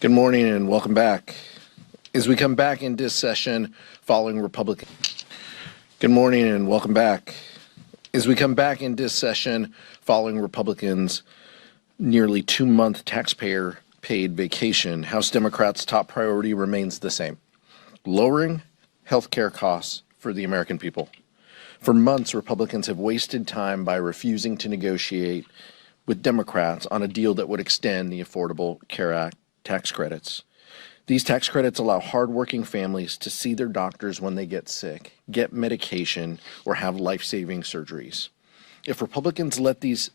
Good morning and welcome back. As we come back into session following Republican. Good morning and welcome back. As we come back into session following Republicans' nearly 2-month taxpayer-paid vacation, House Democrats' top priority remains the same: lowering health care costs for the American people. For months, Republicans have wasted time by refusing to negotiate with Democrats on a deal that would extend the Affordable Care Act tax credits. These tax credits allow hardworking families to see their doctors when they get sick, get medication, or have life-saving surgeries. If Republicans let these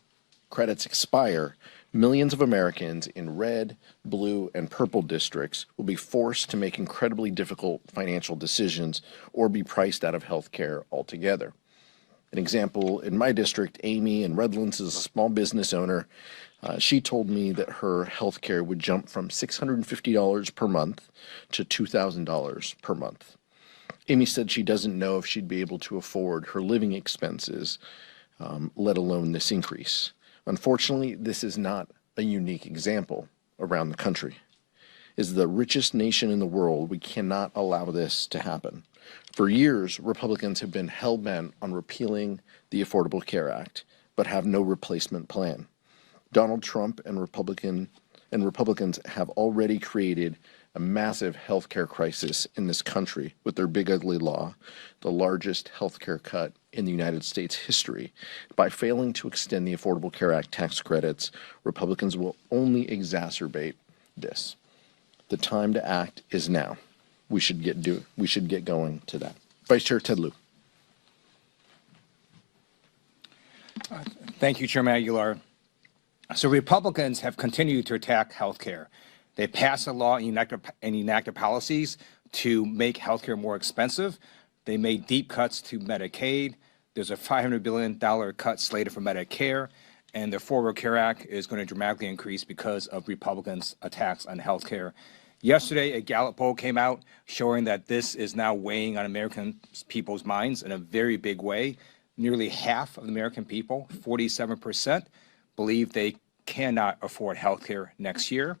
credits expire, millions of Americans in red, blue, and purple districts will be forced to make incredibly difficult financial decisions or be priced out of health care altogether. An example, in my district, Amy in Redlands is a small business owner. She told me that her health care would jump from $650 per month to $2,000 per month. Amy said she doesn't know if she'd be able to afford her living expenses, let alone this increase. Unfortunately, this is not a unique example around the country. As the richest nation in the world, we cannot allow this to happen. For years, Republicans have been hell-bent on repealing the Affordable Care Act, but have no replacement plan. Donald Trump and Republicans have already created a massive health care crisis in this country with their big ugly law, the largest health care cut in the United States history. By failing to extend the Affordable Care Act tax credits, Republicans will only exacerbate this. The time to act is now. We should get going to that. Vice Chair Ted Lieu. Thank you, Chairman Aguilar. So Republicans have continued to attack health care. They passed a law and enacted policies to make health care more expensive. They made deep cuts to Medicaid. There's a $500 billion cut slated for Medicare, and the Affordable Care Act is going to dramatically increase because of Republicans' attacks on health care. Yesterday, a Gallup poll came out showing that this is now weighing on American people's minds in a very big way. Nearly half of the American people, 47%, believe they cannot afford health care next year.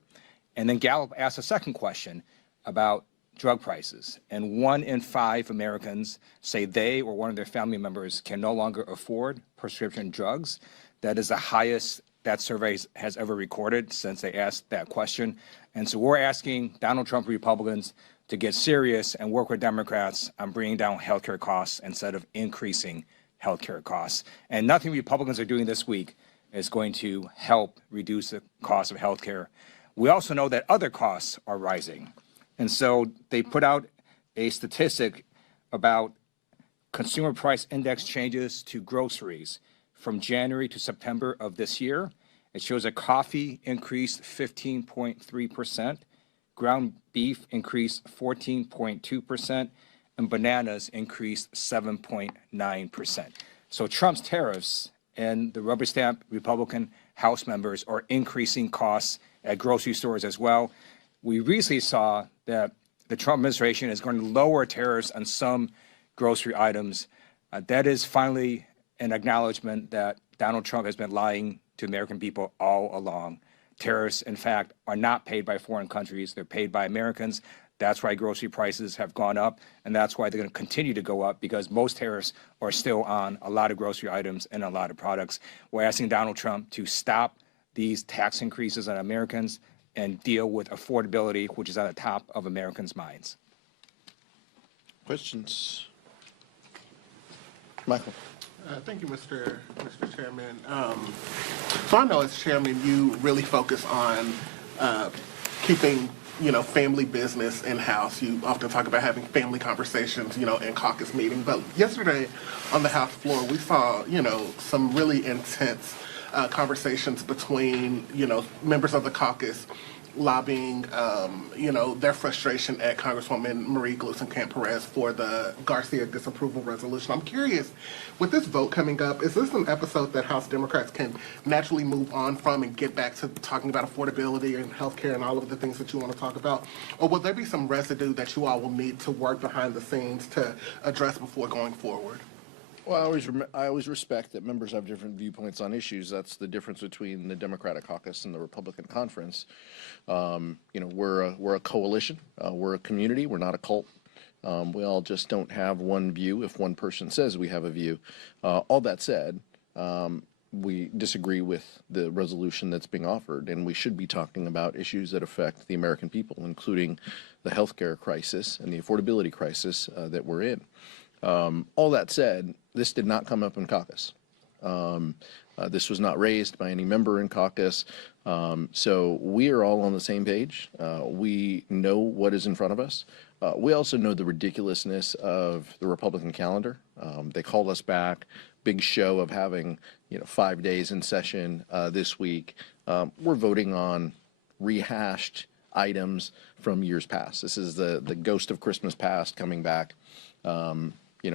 And then Gallup asked a second question about drug prices. And 1 in 5 Americans say they or one of their family members can no longer afford prescription drugs. That is the highest that survey has ever recorded since they asked that question. And so we're asking Donald Trump Republicans to get serious and work with Democrats on bringing down healthcare costs instead of increasing healthcare costs. And nothing Republicans are doing this week is going to help reduce the cost of healthcare. We also know that other costs are rising. And so they put out a statistic about consumer price index changes to groceries from January to September of this year. It shows that coffee increased 15.3%, ground beef increased 14.2%, and bananas increased 7.9%. So Trump's tariffs and the rubber stamp Republican House members are increasing costs at grocery stores as well. We recently saw that the Trump administration is going to lower tariffs on some grocery items. That is finally an acknowledgement that Donald Trump has been lying to American people all along. Tariffs, in fact, are not paid by foreign countries. They're paid by Americans. That's why grocery prices have gone up, and that's why they're going to continue to go up, because most tariffs are still on a lot of grocery items and a lot of products. We're asking Donald Trump to stop these tax increases on Americans and deal with affordability, which is at the top of Americans' minds. Questions? Michael. Thank you, Mr. Chairman. So I know as chairman, you really focus on keeping, family business in-house. You often talk about having family conversations, in caucus meeting. But yesterday on the House floor, we saw, some really intense conversations between, members of the caucus lobbying, their frustration at Congresswoman Marie Gluesenkamp-Perez for the Garcia disapproval resolution. I'm curious, with this vote coming up, is this an episode that House Democrats can naturally move on from and get back to talking about affordability and healthcare and all of the things that you want to talk about? Or will there be some residue that you all will need to work behind the scenes to address before going forward? Well, I always respect that members have different viewpoints on issues. That's the difference between the Democratic caucus and the Republican conference. We're a coalition. We're a community. We're not a cult. We all just don't have one view if one person says we have a view. All that said, we disagree with the resolution that's being offered, and we should be talking about issues that affect the American people, including the healthcare crisis and the affordability crisis that we're in. All that said, this did not come up in caucus. This was not raised by any member in caucus. So we are all on the same page. We know what is in front of us. We also know the ridiculousness of the Republican calendar. They called us back, big show of having 5 days in session this week. We're voting on rehashed items from years past. This is the ghost of Christmas past coming back.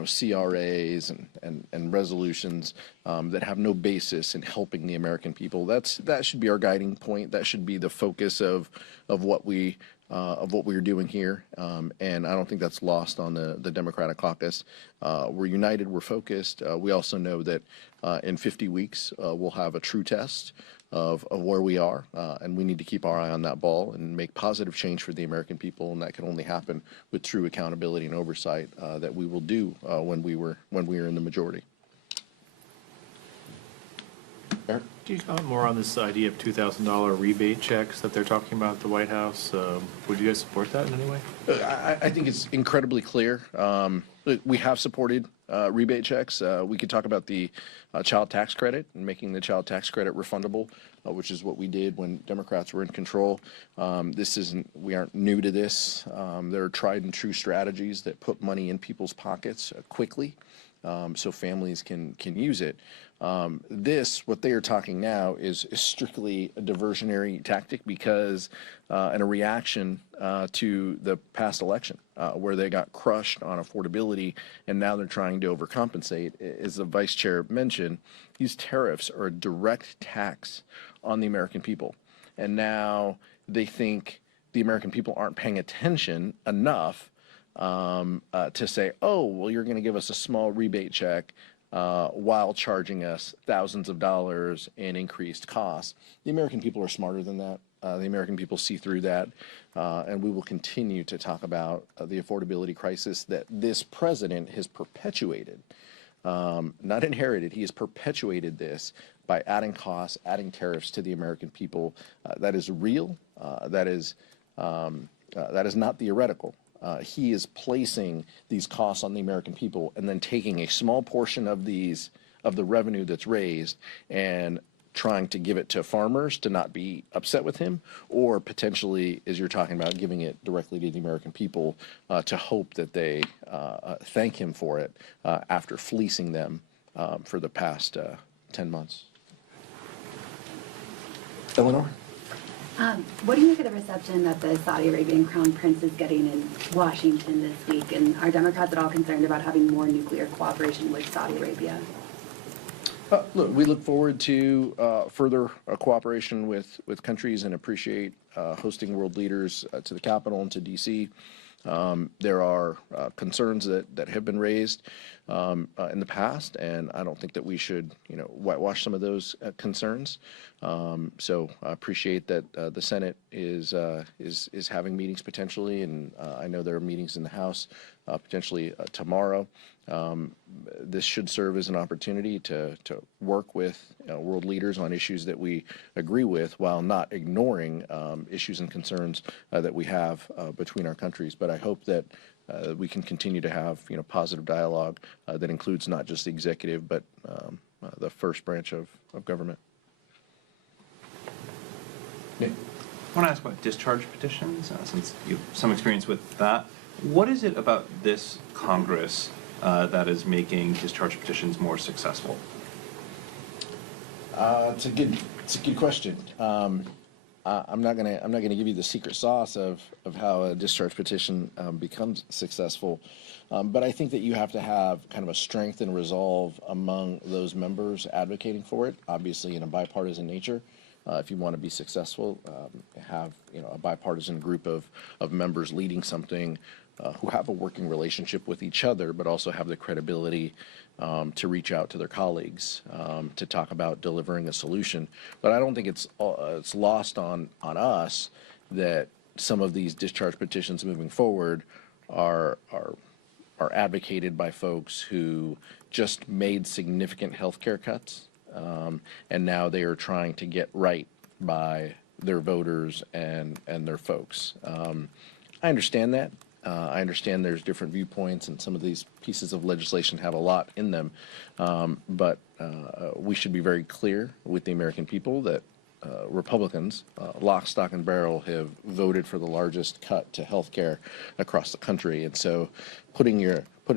CRAs and resolutions that have no basis in helping the American people. That should be our guiding point. That should be the focus of what we're doing here. And I don't think that's lost on the Democratic caucus. We're united. We're focused. We also know that in 50 weeks we'll have a true test of where we are, and we need to keep our eye on that ball and make positive change for the American people, and that can only happen with true accountability and oversight that we will do when we are in the majority. Eric? Can you comment more on this idea of $2,000 rebate checks that they're talking about at the White House? Would you guys support that in any way? I think it's incredibly clear. We have supported rebate checks. We could talk about the child tax credit and making the child tax credit refundable, which is what we did when Democrats were in control. We aren't new to this. There are tried and true strategies that put money in people's pockets quickly, so families can use it. What they are talking now is strictly a diversionary tactic because, and a reaction to the past election, where they got crushed on affordability, and now they're trying to overcompensate. As the vice chair mentioned, these tariffs are a direct tax on the American people, and now they think the American people aren't paying attention enough to say, oh, well, you're going to give us a small rebate check while charging us thousands of dollars in increased costs. The American people are smarter than that. The American people see through that, and we will continue to talk about the affordability crisis that this president has perpetuated, not inherited. He has perpetuated this by adding costs, adding tariffs to the American people. That is real. That is not theoretical. He is placing these costs on the American people and then taking a small portion of the revenue that's raised and trying to give it to farmers to not be upset with him, or potentially, as you're talking about, giving it directly to the American people to hope that they thank him for it after fleecing them for the past 10 months. Eleanor? What do you make of the reception that the Saudi Arabian Crown Prince is getting in Washington this week? And are Democrats at all concerned about having more nuclear cooperation with Saudi Arabia? Look, we look forward to further cooperation with countries and appreciate hosting world leaders to the Capitol and to D.C. There are concerns that have been raised in the past, and I don't think that we should, whitewash some of those concerns. So I appreciate that the Senate is having meetings potentially, and I know there are meetings in the House potentially tomorrow. This should serve as an opportunity to work with world leaders on issues that we agree with, while not ignoring issues and concerns that we have between our countries. But I hope that we can continue to have positive dialogue that includes not just the executive, but the first branch of government. Nick? I want to ask about discharge petitions, since you have some experience with that. What is it about this Congress that is making discharge petitions more successful? It's a good question. I'm not gonna give you the secret sauce of how a discharge petition becomes successful, but I think that you have to have kind of a strength and resolve among those members advocating for it, obviously in a bipartisan nature. If you want to be successful, have a bipartisan group of members leading something who have a working relationship with each other, but also have the credibility to reach out to their colleagues to talk about delivering a solution. But I don't think it's lost on us that some of these discharge petitions moving forward are advocated by folks who just made significant health care cuts, and now they are trying to get right by their voters and their folks. I understand that. I understand there's different viewpoints, and some of these pieces of legislation have a lot in them. But we should be very clear with the American people that Republicans, lock, stock, and barrel, have voted for the largest cut to health care across the country. And so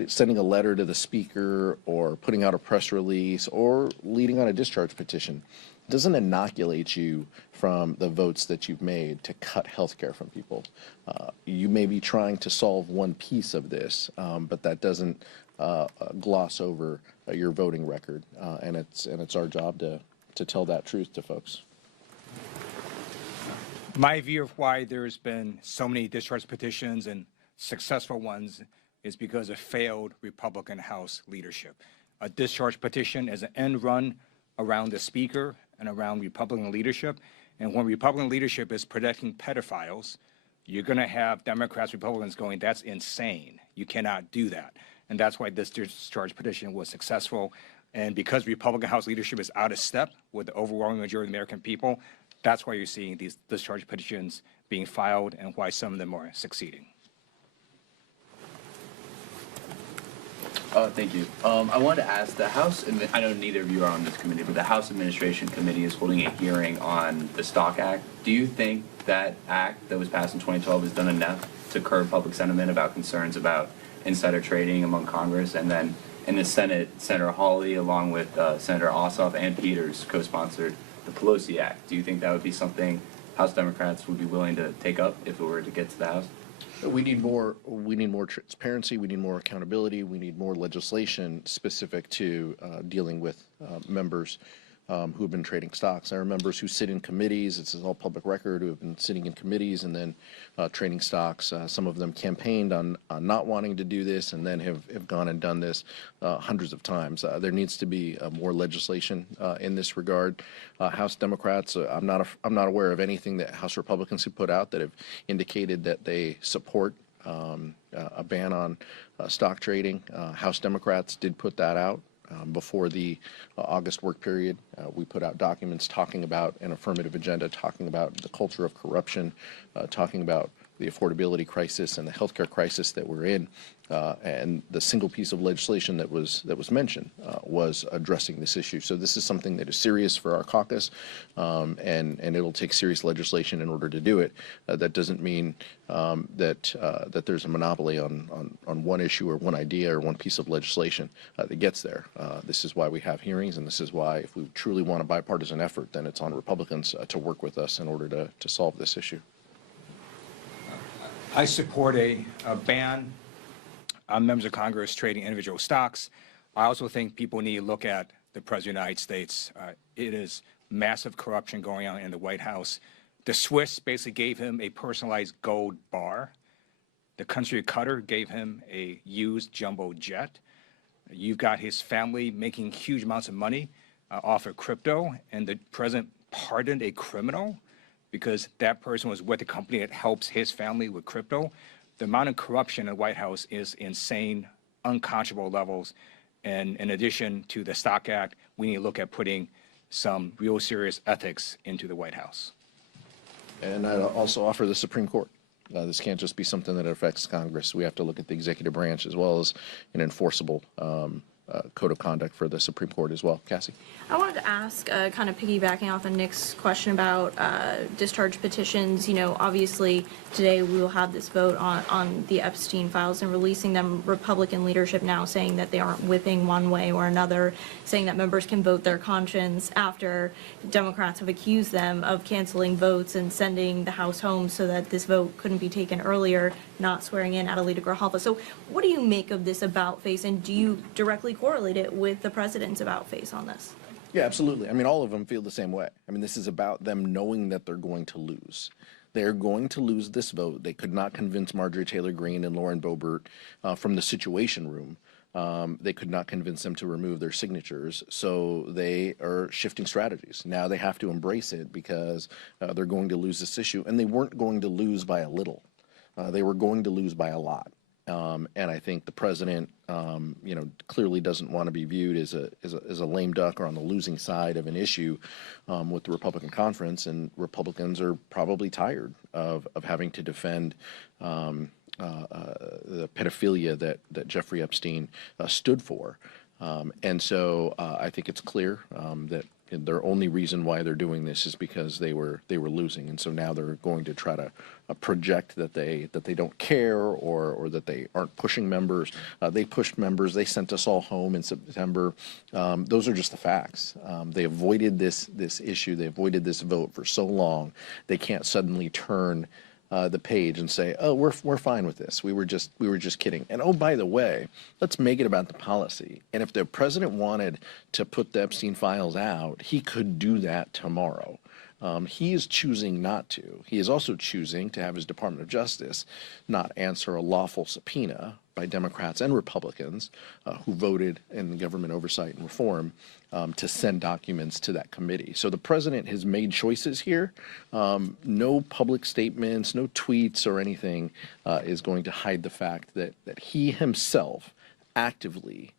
sending a letter to the speaker or putting out a press release or leading on a discharge petition doesn't inoculate you from the votes that you've made to cut health care from people. You may be trying to solve one piece of this, but that doesn't gloss over your voting record. And it's our job to tell that truth to folks. My view of why there's been so many discharge petitions and successful ones is because of failed Republican House leadership. A discharge petition is an end run around the speaker and around Republican leadership. And when Republican leadership is protecting pedophiles, you're going to have Democrats, Republicans going, that's insane. You cannot do that. And that's why this discharge petition was successful. And because Republican House leadership is out of step with the overwhelming majority of the American people, that's why you're seeing these discharge petitions being filed and why some of them are succeeding. Thank you. I wanted to ask the House, I know neither of you are on this committee, but the House Administration Committee is holding a hearing on the Stock Act. Do you think that act that was passed in 2012 has done enough to curb public sentiment about concerns about insider trading among Congress? And then in the Senate, Senator Hawley, along with Senator Ossoff and Peters, co-sponsored the Pelosi Act. Do you think that would be something House Democrats would be willing to take up if it were to get to the House? We need more transparency. We need more accountability. We need more legislation specific to dealing with members who have been trading stocks. There are members who sit in committees. This is all public record, who have been sitting in committees and then trading stocks. Some of them campaigned on not wanting to do this and then have gone and done this hundreds of times. There needs to be more legislation in this regard. House Democrats, I'm not aware of anything that House Republicans have put out that have indicated that they support a ban on stock trading. House Democrats did put that out. Before the August work period, we put out documents talking about an affirmative agenda, talking about the culture of corruption, talking about the affordability crisis and the healthcare crisis that we're in. And the single piece of legislation that was mentioned was addressing this issue. So this is something that is serious for our caucus, and it'll take serious legislation in order to do it. That doesn't mean that there's a monopoly on one issue or one idea or one piece of legislation that gets there. This is why we have hearings, and this is why, if we truly want a bipartisan effort, then it's on Republicans to work with us in order to solve this issue. I support a ban on members of Congress trading individual stocks. I also think people need to look at the President of the United States. It is massive corruption going on in the White House. The Swiss basically gave him a personalized gold bar. The country of Qatar gave him a used jumbo jet. You've got his family making huge amounts of money off of crypto, and the president pardoned a criminal because that person was with a company that helps his family with crypto. The amount of corruption in the White House is insane, unconscionable levels. And in addition to the Stock Act, we need to look at putting some real serious ethics into the White House. And I'd also offer the Supreme Court. This can't just be something that affects Congress. We have to look at the executive branch as well as an enforceable code of conduct for the Supreme Court as well. Cassie? I wanted to ask, kind of piggybacking off of Nick's question about discharge petitions. You know, obviously today we will have this vote on the Epstein files and releasing them. Republican leadership now saying that they aren't whipping one way or another, saying that members can vote their conscience after Democrats have accused them of canceling votes and sending the House home so that this vote couldn't be taken earlier, not swearing in Adelita Grijalva. So what do you make of this about face, and do you directly correlate it with the president's about face on this? Yeah, absolutely. I mean, all of them feel the same way. I mean, this is about them knowing that they're going to lose. They're going to lose this vote. They could not convince Marjorie Taylor Greene and Lauren Boebert from the Situation Room. They could not convince them to remove their signatures, so they are shifting strategies. Now they have to embrace it because they're going to lose this issue, and they weren't going to lose by a little. They were going to lose by a lot. And I think the president, clearly doesn't want to be viewed as a lame duck or on the losing side of an issue with the Republican conference. And Republicans are probably tired of having to defend the pedophilia that Jeffrey Epstein stood for. And so I think it's clear that their only reason why they're doing this is because they were losing, and so now they're going to try to project that they don't care or that they aren't pushing members. They pushed members. They sent us all home in September. Those are just the facts. They avoided this issue. They avoided this vote for so long. They can't suddenly turn the page and say, "Oh, we're fine with this. We were just kidding." And oh, by the way, let's make it about the policy. And if the president wanted to put the Epstein files out, he could do that tomorrow. He is choosing not to. He is also choosing to have his Department of Justice not answer a lawful subpoena by Democrats and Republicans who voted in the Government Oversight and Reform to send documents to that committee. So the president has made choices here. No public statements, no tweets or anything is going to hide the fact that he himself actively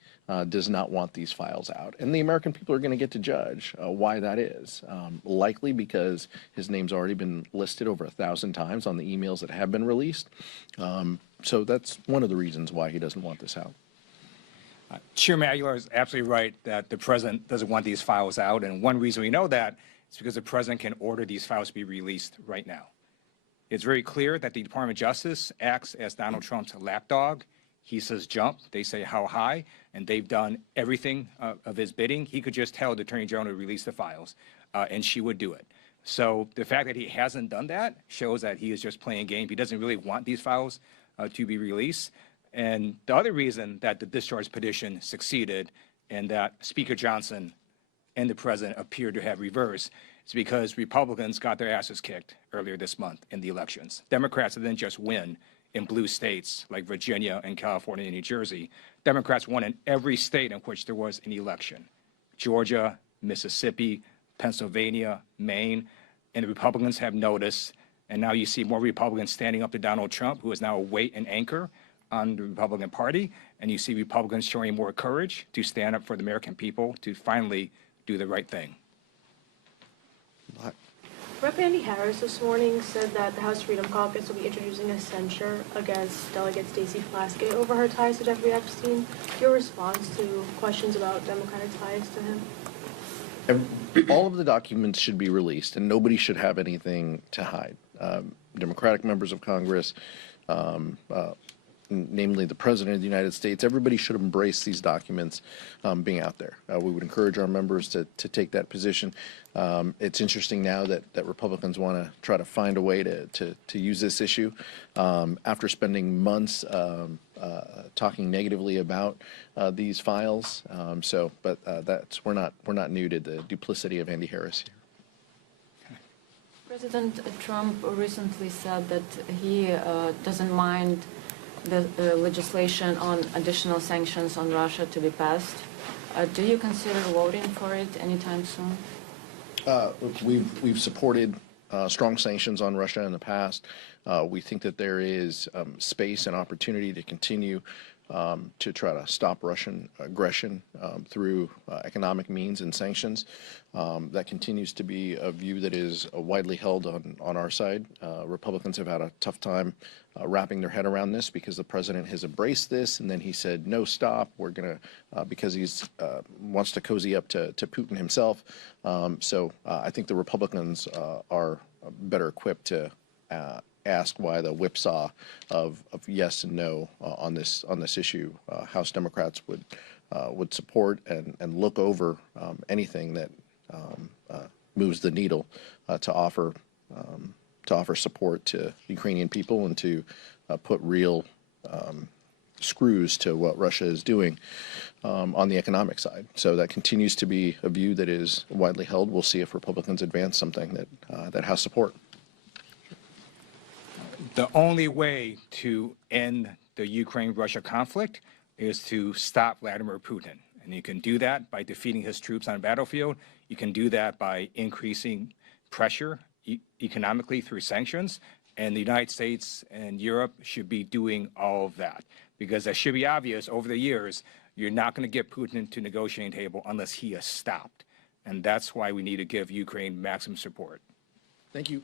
does not want these files out. And the American people are going to get to judge why that is. Likely because his name's already been listed over 1,000 times on the emails that have been released. So that's one of the reasons why he doesn't want this out. Chairman Aguilar is absolutely right that the president doesn't want these files out. And one reason we know that is because the president can order these files to be released right now. It's very clear that the Department of Justice acts as Donald Trump's lapdog. He says jump, they say how high, and they've done everything of his bidding. He could just tell the Attorney General to release the files, and she would do it. So the fact that he hasn't done that shows that he is just playing a game. He doesn't really want these files to be released. And the other reason that the discharge petition succeeded and that Speaker Johnson and the president appeared to have reversed is because Republicans got their asses kicked earlier this month in the elections. Democrats didn't just win in blue states like Virginia and California and New Jersey. Democrats won in every state in which there was an election. Georgia, Mississippi, Pennsylvania, Maine, and the Republicans have noticed. And now you see more Republicans standing up to Donald Trump, who is now a weight and anchor on the Republican Party. And you see Republicans showing more courage to stand up for the American people to finally do the right thing. Rep. Andy Harris this morning said that the House Freedom Caucus will be introducing a censure against Delegate Stacey Plaskett over her ties to Jeffrey Epstein. Your response to questions about Democratic ties to him? All of the documents should be released, and nobody should have anything to hide. Democratic members of Congress, namely the President of the United States, everybody should embrace these documents being out there. We would encourage our members to take that position. It's interesting now that Republicans want to try to find a way to use this issue after spending months talking negatively about these files. But we're not new to the duplicity of Andy Harris here. President Trump recently said that he doesn't mind the legislation on additional sanctions on Russia to be passed. Do you consider voting for it anytime soon? We've supported strong sanctions on Russia in the past. We think that there is space and opportunity to continue to try to stop Russian aggression through economic means and sanctions. That continues to be a view that is widely held on our side. Republicans have had a tough time wrapping their head around this because the president has embraced this, and then he said, no, stop, we're going to, because he's wants to cozy up to Putin himself. So I think the Republicans are better equipped to ask why the whipsaw of yes and no on this issue. House Democrats would support and look over anything that moves the needle to offer support to Ukrainian people and to put real screws to what Russia is doing on the economic side. So that continues to be a view that is widely held. We'll see if Republicans advance something that has support. The only way to end the Ukraine-Russia conflict is to stop Vladimir Putin. And you can do that by defeating his troops on the battlefield. You can do that by increasing pressure economically through sanctions. And the United States and Europe should be doing all of that. Because it should be obvious over the years, you're not going to get Putin to the negotiating table unless he is stopped. And that's why we need to give Ukraine maximum support. Thank you.